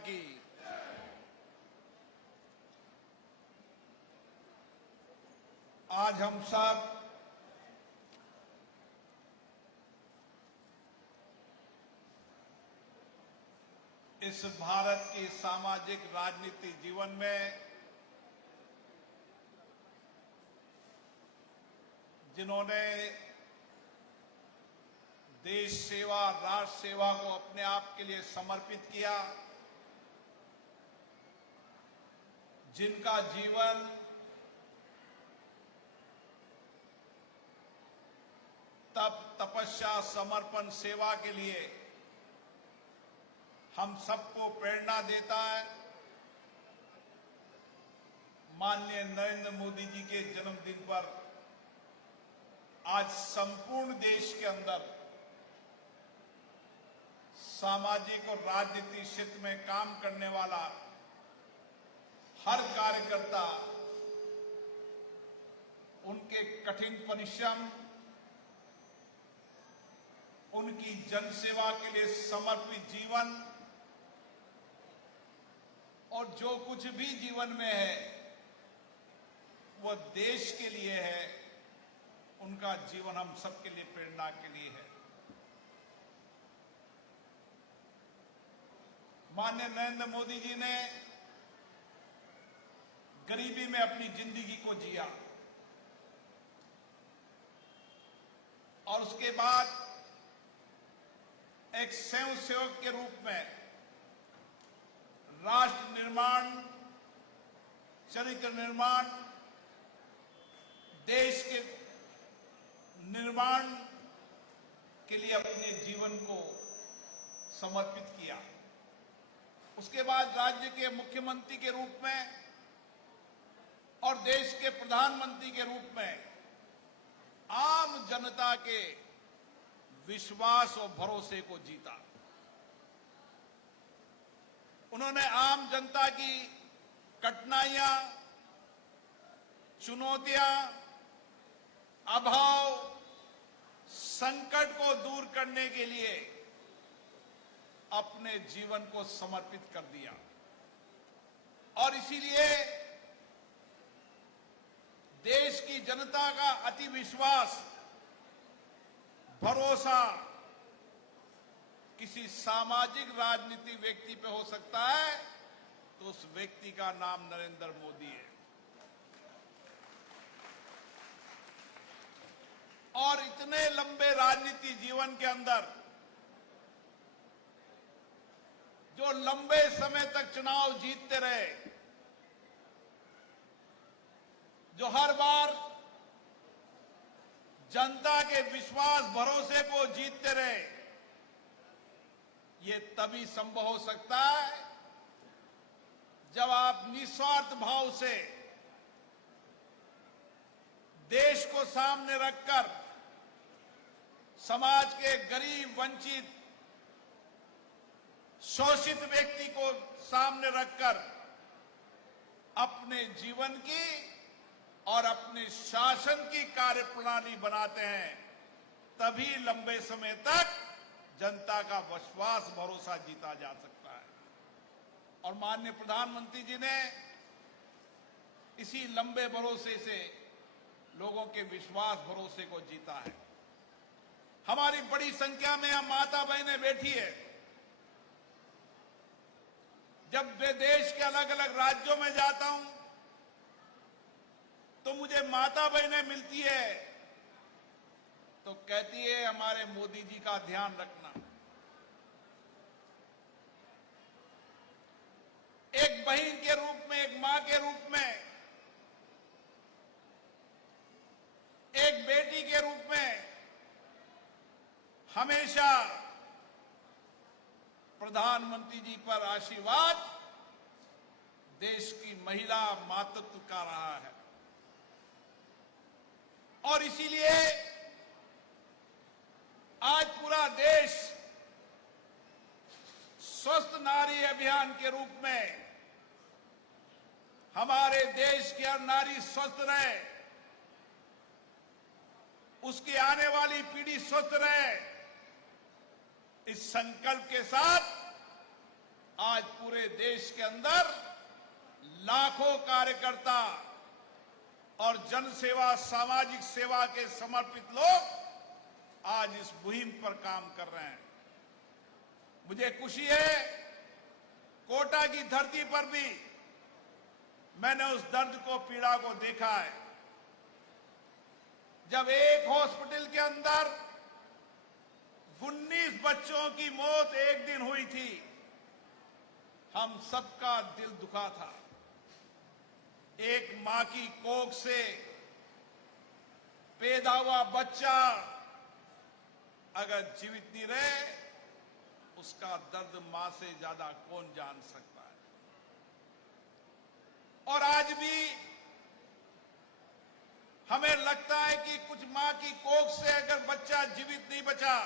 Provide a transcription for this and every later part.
की। आज हम सब इस भारत के सामाजिक राजनीतिक जीवन में जिन्होंने देश सेवा, राष्ट्र सेवा को अपने आप के लिए समर्पित किया, जिनका जीवन तप, तपस्या, समर्पण, सेवा के लिए हम सबको प्रेरणा देता है, माननीय नरेंद्र मोदी जी के जन्मदिन पर आज संपूर्ण देश के अंदर सामाजिक और राजनीतिक क्षेत्र में काम करने वाला हर कार्यकर्ता उनके कठिन परिश्रम, उनकी जनसेवा के लिए समर्पित जीवन और जो कुछ भी जीवन में है वह देश के लिए है, उनका जीवन हम सबके लिए प्रेरणा के लिए है। माननीय नरेंद्र मोदी जी ने गरीबी में अपनी जिंदगी को जिया और उसके बाद एक स्वयं सेवक के रूप में राष्ट्र निर्माण, चरित्र निर्माण, देश के निर्माण के लिए अपने जीवन को समर्पित किया। उसके बाद राज्य के मुख्यमंत्री के रूप में और देश के प्रधानमंत्री के रूप में आम जनता के विश्वास और भरोसे को जीता। उन्होंने आम जनता की कठिनाइयां, चुनौतियां, अभाव, संकट को दूर करने के लिए अपने जीवन को समर्पित कर दिया और इसीलिए देश की जनता का अति विश्वास, भरोसा किसी सामाजिक राजनीतिक व्यक्ति पे हो सकता है तो उस व्यक्ति का नाम नरेंद्र मोदी है। और इतने लंबे राजनीतिक जीवन के अंदर जो लंबे समय तक चुनाव जीतते रहे, जो हर बार जनता के विश्वास, भरोसे को जीतते रहे, ये तभी संभव हो सकता है जब आप निस्वार्थ भाव से देश को सामने रखकर समाज के गरीब, वंचित, शोषित व्यक्ति को सामने रखकर अपने जीवन की और अपने शासन की कार्यप्रणाली बनाते हैं, तभी लंबे समय तक जनता का विश्वास, भरोसा जीता जा सकता है। और माननीय प्रधानमंत्री जी ने इसी लंबे भरोसे से लोगों के विश्वास, भरोसे को जीता है। हमारी बड़ी संख्या में यहां माता बहनें बैठी है। जब मैं देश के अलग अलग राज्यों में जाता हूं तो मुझे माता बहनें मिलती है तो कहती है हमारे मोदी जी का ध्यान रखना। एक बहन के रूप में, एक मां के रूप में, एक बेटी के रूप में हमेशा प्रधानमंत्री जी पर आशीर्वाद देश की महिला मातृत्व का रहा है और इसीलिए आज पूरा देश स्वस्थ नारी अभियान के रूप में हमारे देश की हर नारी स्वस्थ रहे, उसकी आने वाली पीढ़ी स्वस्थ रहे, इस संकल्प के साथ आज पूरे पूरे देश के अंदर लाखों कार्यकर्ता और जनसेवा, सामाजिक सेवा के समर्पित लोग आज इस मुहिम पर काम कर रहे हैं। मुझे खुशी है, कोटा की धरती पर भी मैंने उस दर्द को, पीड़ा को देखा है। जब एक हॉस्पिटल के अंदर 19 बच्चों की मौत एक दिन हुई थी, हम सबका दिल दुखा था। एक मां की कोख से पैदा हुआ बच्चा अगर जीवित नहीं रहे, उसका दर्द मां से ज्यादा कौन जान सकता है। और आज भी हमें लगता है कि कुछ मां की कोख से अगर बच्चा जीवित नहीं बचा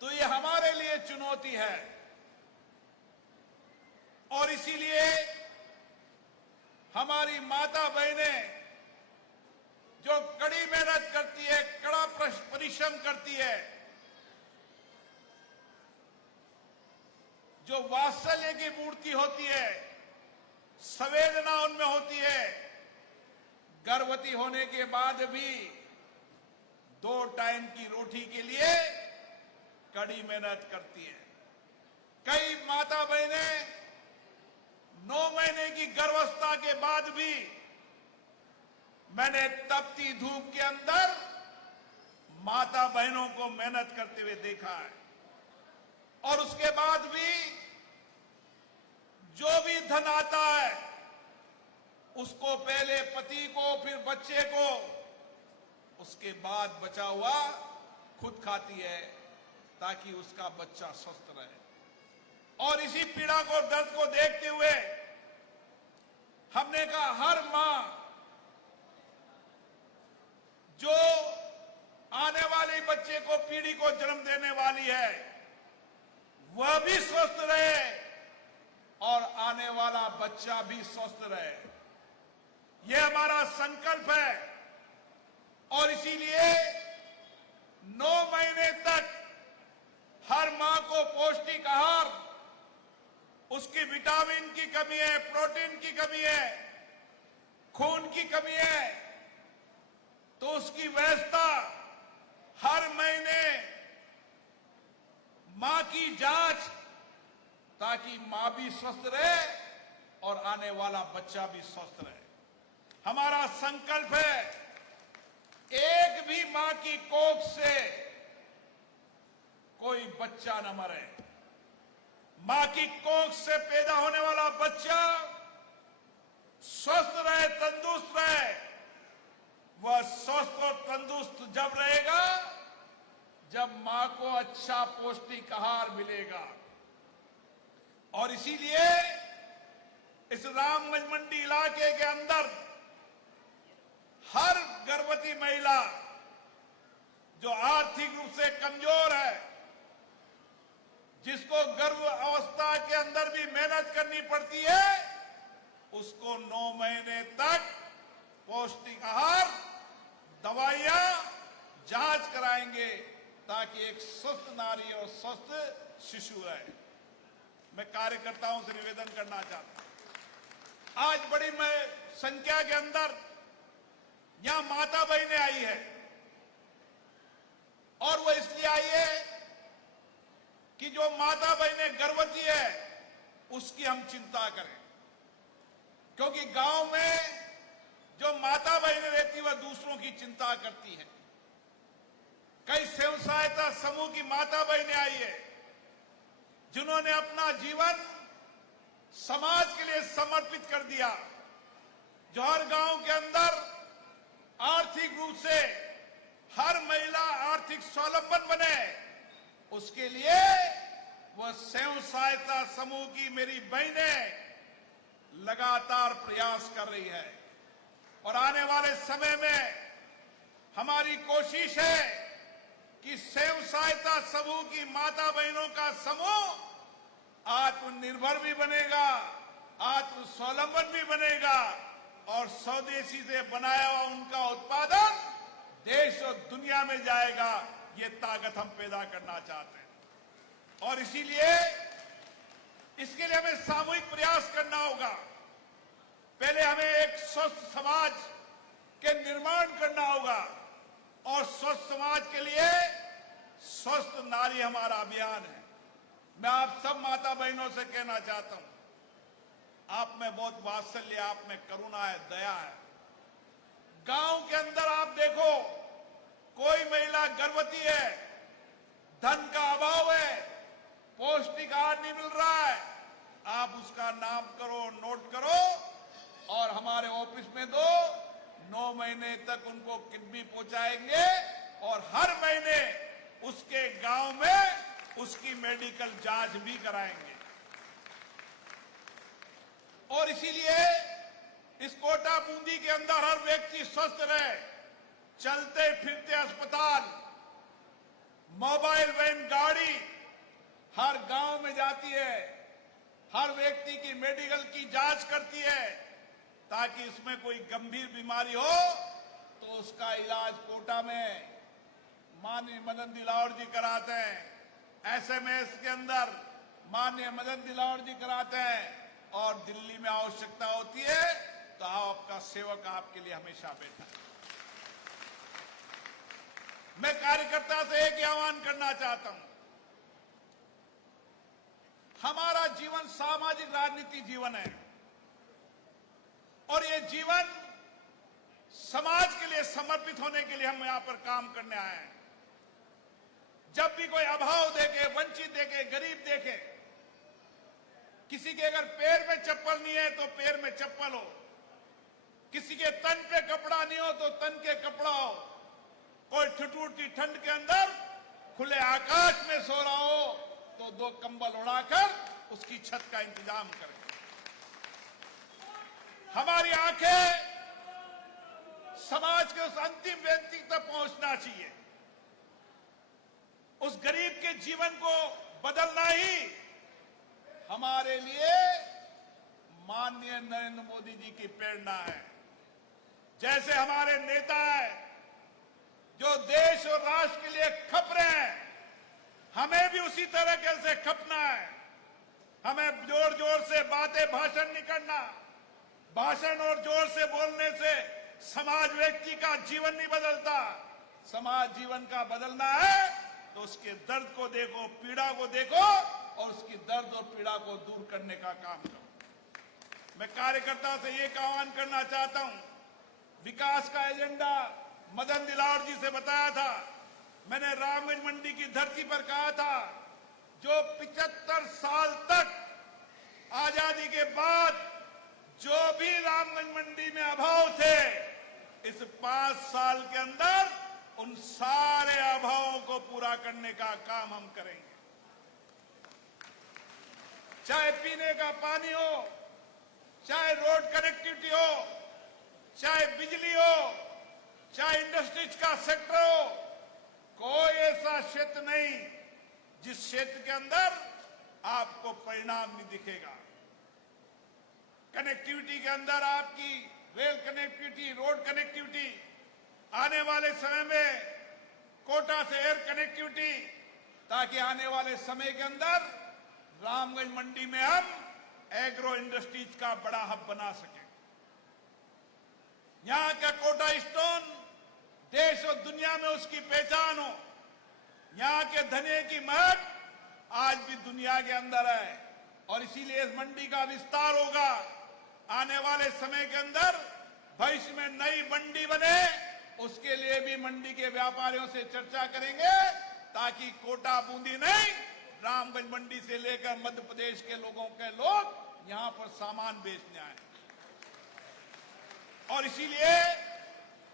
तो ये हमारे लिए चुनौती है। और इसीलिए हमारी माता बहनें जो कड़ी मेहनत करती है, कड़ा परिश्रम करती है, जो वात्सल्य की मूर्ति होती है, संवेदना उनमें होती है, गर्भवती होने के बाद भी 2 टाइम की रोटी के लिए कड़ी मेहनत करती है। कई माता बहनें 9 महीने की गर्भावस्था के बाद भी मैंने तपती धूप के अंदर माता बहनों को मेहनत करते हुए देखा है। और उसके बाद भी जो भी धन आता है उसको पहले पति को, फिर बच्चे को, उसके बाद बचा हुआ खुद खाती है ताकि उसका बच्चा स्वस्थ रहे। और इसी पीड़ा को, दर्द को देखते हुए हमने कहा हर मां जो आने वाले बच्चे को, पीढ़ी को जन्म देने वाली है, वह भी स्वस्थ रहे और आने वाला बच्चा भी स्वस्थ रहे। यह हमारा संकल्प है। और इसीलिए 9 महीने तक हर मां को पौष्टिक आहार, उसकी विटामिन की कमी है, प्रोटीन की कमी है, खून की कमी है, तो उसकी व्यवस्था हर महीने मां की जांच, ताकि मां भी स्वस्थ रहे और आने वाला बच्चा भी स्वस्थ रहे। हमारा संकल्प है एक भी मां की कोख से कोई बच्चा न मरे। मां की कोख से पैदा होने वाला बच्चा स्वस्थ रहे, तंदुरुस्त रहे। वह स्वस्थ और तंदुरुस्त जब रहेगा जब मां को अच्छा पौष्टिक आहार मिलेगा। और इसीलिए इस रामगंज मंडी इलाके के अंदर हर गर्भवती महिला जो आर्थिक रूप से कमजोर है, जिसको गर्भ अवस्था के अंदर भी मेहनत करनी पड़ती है, उसको 9 महीने तक पौष्टिक आहार, दवाइयां, जांच कराएंगे ताकि एक स्वस्थ नारी और स्वस्थ शिशु रहे। मैं कार्यकर्ताओं से निवेदन करना चाहता हूं, आज बड़ी संख्या के अंदर यहां माता बहनें आई है और वो इसलिए आई है कि जो माता बहनें गर्भवती है उसकी हम चिंता करें। क्योंकि गांव में जो माता बहनें रहती वह दूसरों की चिंता करती है। कई स्वयं सहायता समूह की माता बहनें आई है जिन्होंने अपना जीवन समाज के लिए समर्पित कर दिया। जो हर गांव के अंदर आर्थिक रूप से हर महिला आर्थिक स्वावलंबन बने, उसके लिए वह स्वयं सहायता समूह की मेरी बहनें लगातार प्रयास कर रही है। और आने वाले समय में हमारी कोशिश है कि स्वयं सहायता समूह की माता बहनों का समूह आत्मनिर्भर भी बनेगा, आत्मस्वावलंबन भी बनेगा और स्वदेशी से बनाया हुआ उनका उत्पादन देश और दुनिया में जाएगा। ये ताकत हम पैदा करना चाहते हैं। और इसीलिए लिए हमें सामूहिक प्रयास करना होगा। पहले हमें एक स्वस्थ समाज के निर्माण करना होगा और स्वस्थ समाज के लिए स्वस्थ नारी हमारा अभियान है। मैं आप सब माता बहनों से कहना चाहता हूं, आप में बहुत वात्सल्य, आप में करुणा है, दया है। गांव के अंदर आप देखो, कोई महिला गर्भवती है, धन का अभाव है, पौष्टिक आहार नहीं मिल रहा है, आप उसका नाम करो, नोट करो और हमारे ऑफिस में दो। 9 महीने तक उनको किट भी पहुंचाएंगे और हर महीने उसके गांव में उसकी मेडिकल जांच भी कराएंगे। और इसीलिए इस कोटा बूंदी के अंदर हर व्यक्ति स्वस्थ रहे। चलते फिरते अस्पताल, मोबाइल वैन गाड़ी हर गांव में जाती है, हर व्यक्ति की मेडिकल की जांच करती है, ताकि इसमें कोई गंभीर बीमारी हो तो उसका इलाज कोटा में माननीय मदन दिलावर जी कराते हैं, एसएमएस के अंदर माननीय मदन दिलावर जी कराते हैं और दिल्ली में आवश्यकता होती है तो आपका सेवक आपके लिए हमेशा बैठा है। मैं कार्यकर्ता से एक आह्वान करना चाहता हूं, हमारा जीवन सामाजिक राजनीति जीवन है और ये जीवन समाज के लिए समर्पित होने के लिए हम यहां पर काम करने आए हैं। जब भी कोई अभाव देखे, वंचित देखे, गरीब देखे, किसी के अगर पैर में चप्पल नहीं है तो पैर में चप्पल हो, किसी के तन पे कपड़ा नहीं हो तो तन के कपड़ा हो, कोई ठिठुरती ठंड के अंदर खुले आकाश में सो रहा हो तो 2 कंबल उड़ाकर उसकी छत का इंतजाम करें। हमारी आंखें समाज के उस अंतिम व्यक्ति तक पहुंचना चाहिए। उस गरीब के जीवन को बदलना ही हमारे लिए माननीय नरेंद्र मोदी जी की प्रेरणा है। जैसे हमारे नेता हैं जो देश और राष्ट्र के लिए खप रहे हैं, हमें भी उसी तरह से खपना है। हमें जोर जोर से बातें, भाषण नहीं करना। भाषण और जोर से बोलने से समाज व्यक्ति का जीवन नहीं बदलता। समाज जीवन का बदलना है तो उसके दर्द को देखो, पीड़ा को देखो और उसकी दर्द और पीड़ा को दूर करने का काम करो। मैं कार्यकर्ता से ये आह्वान करना चाहता हूं, विकास का एजेंडा मदन दिलावर जी से बताया था। मैंने रामगंज मंडी की धरती पर कहा था, जो 75 साल तक आजादी के बाद जो भी रामगंज मंडी में अभाव थे, इस 5 साल के अंदर उन सारे अभावों को पूरा करने का काम हम करेंगे। चाहे पीने का पानी हो, चाहे रोड कनेक्टिविटी हो, चाहे बिजली हो, चाहे इंडस्ट्रीज का सेक्टर हो, कोई ऐसा क्षेत्र नहीं जिस क्षेत्र के अंदर आपको परिणाम नहीं दिखेगा। कनेक्टिविटी के अंदर आपकी रेल कनेक्टिविटी, रोड कनेक्टिविटी, आने वाले समय में कोटा से एयर कनेक्टिविटी, ताकि आने वाले समय के अंदर रामगंज मंडी में हम एग्रो इंडस्ट्रीज का बड़ा हब बना सकें। यहां का कोटा स्टोन देश और दुनिया में उसकी पहचान हो। यहां के धनिये की महक आज भी दुनिया के अंदर है और इसीलिए इस मंडी का विस्तार होगा। आने वाले समय के अंदर भविष्य में नई मंडी बने, उसके लिए भी मंडी के व्यापारियों से चर्चा करेंगे, ताकि कोटा बूंदी नहीं, रामगंज मंडी से लेकर मध्य प्रदेश के लोगों के लोग यहां पर सामान बेचने आए। और इसीलिए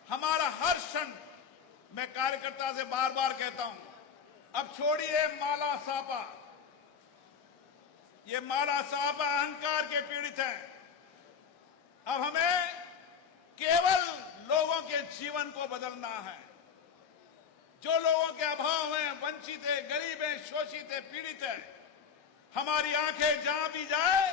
हमारा हर क्षण, मैं कार्यकर्ता से बार बार कहता हूं, अब छोड़िए माला सापा। ये माला सापा अहंकार के पीड़ित हैं। अब हमें केवल लोगों के जीवन को बदलना है। जो लोगों के अभाव हैं, वंचित है, गरीब हैं, शोषित है, पीड़ित है, हमारी आंखें जहां भी जाए,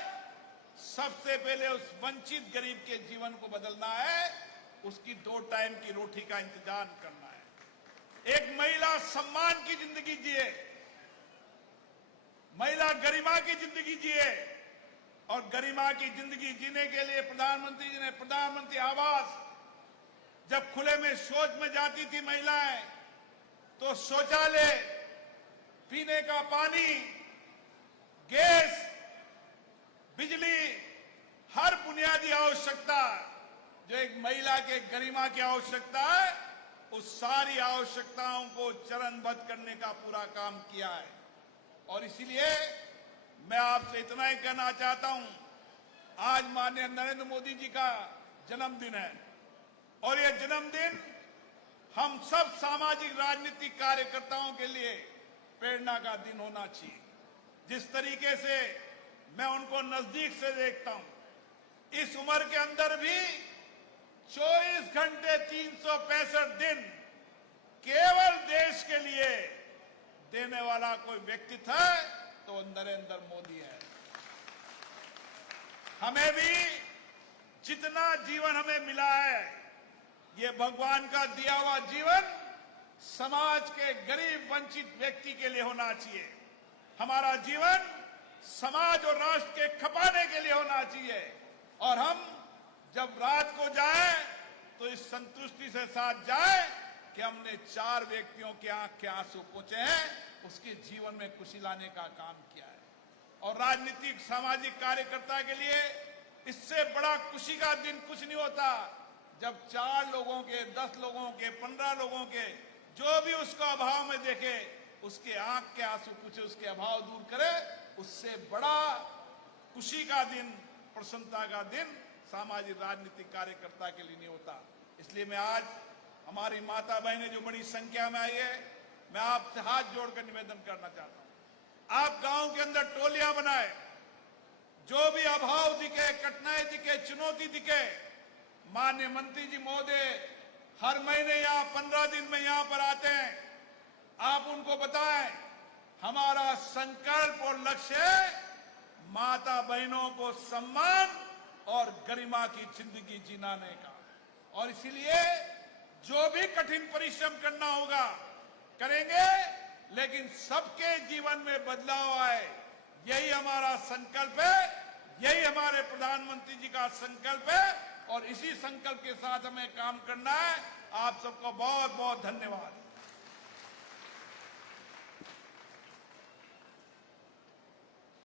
सबसे पहले उस वंचित गरीब के जीवन को बदलना है। उसकी 2 टाइम की रोटी का इंतजाम करना है। एक महिला सम्मान की जिंदगी जिए, महिला गरिमा की जिंदगी जिए, और गरिमा की जिंदगी जीने के लिए प्रधानमंत्री जी ने प्रधानमंत्री आवास, जब खुले में शौच में जाती थी महिलाएं तो शौचालय, पीने का पानी, गैस, बिजली, हर बुनियादी आवश्यकता जो एक महिला के गरिमा की आवश्यकता है, उस सारी आवश्यकताओं को चरणबद्ध करने का पूरा काम किया है। और इसीलिए मैं आपसे इतना ही कहना चाहता हूं, आज माननीय नरेंद्र मोदी जी का जन्मदिन है और यह जन्मदिन हम सब सामाजिक राजनीतिक कार्यकर्ताओं के लिए प्रेरणा का दिन होना चाहिए। जिस तरीके से मैं उनको नजदीक से देखता हूं, इस उम्र के अंदर भी 24 घंटे 365 दिन केवल देश के लिए देने वाला कोई व्यक्तित्व है तो नरेंद्र मोदी है। हमें भी जितना जीवन हमें मिला है, ये भगवान का दिया हुआ जीवन समाज के गरीब वंचित व्यक्ति के लिए होना चाहिए। हमारा जीवन समाज और राष्ट्र के खपाने के लिए होना चाहिए और हम जब रात को जाएं तो इस संतुष्टि से साथ जाएं कि हमने 4 व्यक्तियों के आंख के आंसू पोंछे हैं, उसके जीवन में खुशी लाने का काम किया है। और राजनीतिक सामाजिक कार्यकर्ता के लिए इससे बड़ा खुशी का दिन कुछ नहीं होता जब 4 लोगों के, 10 लोगों के, 15 लोगों के जो भी उसको अभाव में देखे उसके आंख के आंसू पूछे, उसके अभाव दूर करे, उससे बड़ा खुशी का दिन, प्रसन्नता का दिन सामाजिक राजनीतिक कार्यकर्ता के लिए नहीं होता। इसलिए मैं आज हमारी माता बहनें जो बड़ी संख्या में आई है, मैं आपसे हाथ जोड़कर निवेदन करना चाहता हूं, आप गांव के अंदर टोलियां बनाए, जो भी अभाव दिखे, कठिनाई दिखे, चुनौती दिखे, माननीय मंत्री जी महोदय हर महीने यहाँ 15 दिन में यहाँ पर आते हैं, आप उनको बताएं हमारा संकल्प और लक्ष्य है माता बहनों को सम्मान और गरिमा की जिंदगी जीने का। और इसीलिए जो भी कठिन परिश्रम करना होगा करेंगे, लेकिन सबके जीवन में बदलाव आए, यही हमारा संकल्प है, यही हमारे प्रधानमंत्री जी का संकल्प है और इसी संकल्प के साथ हमें काम करना है। आप सबको बहुत बहुत धन्यवाद।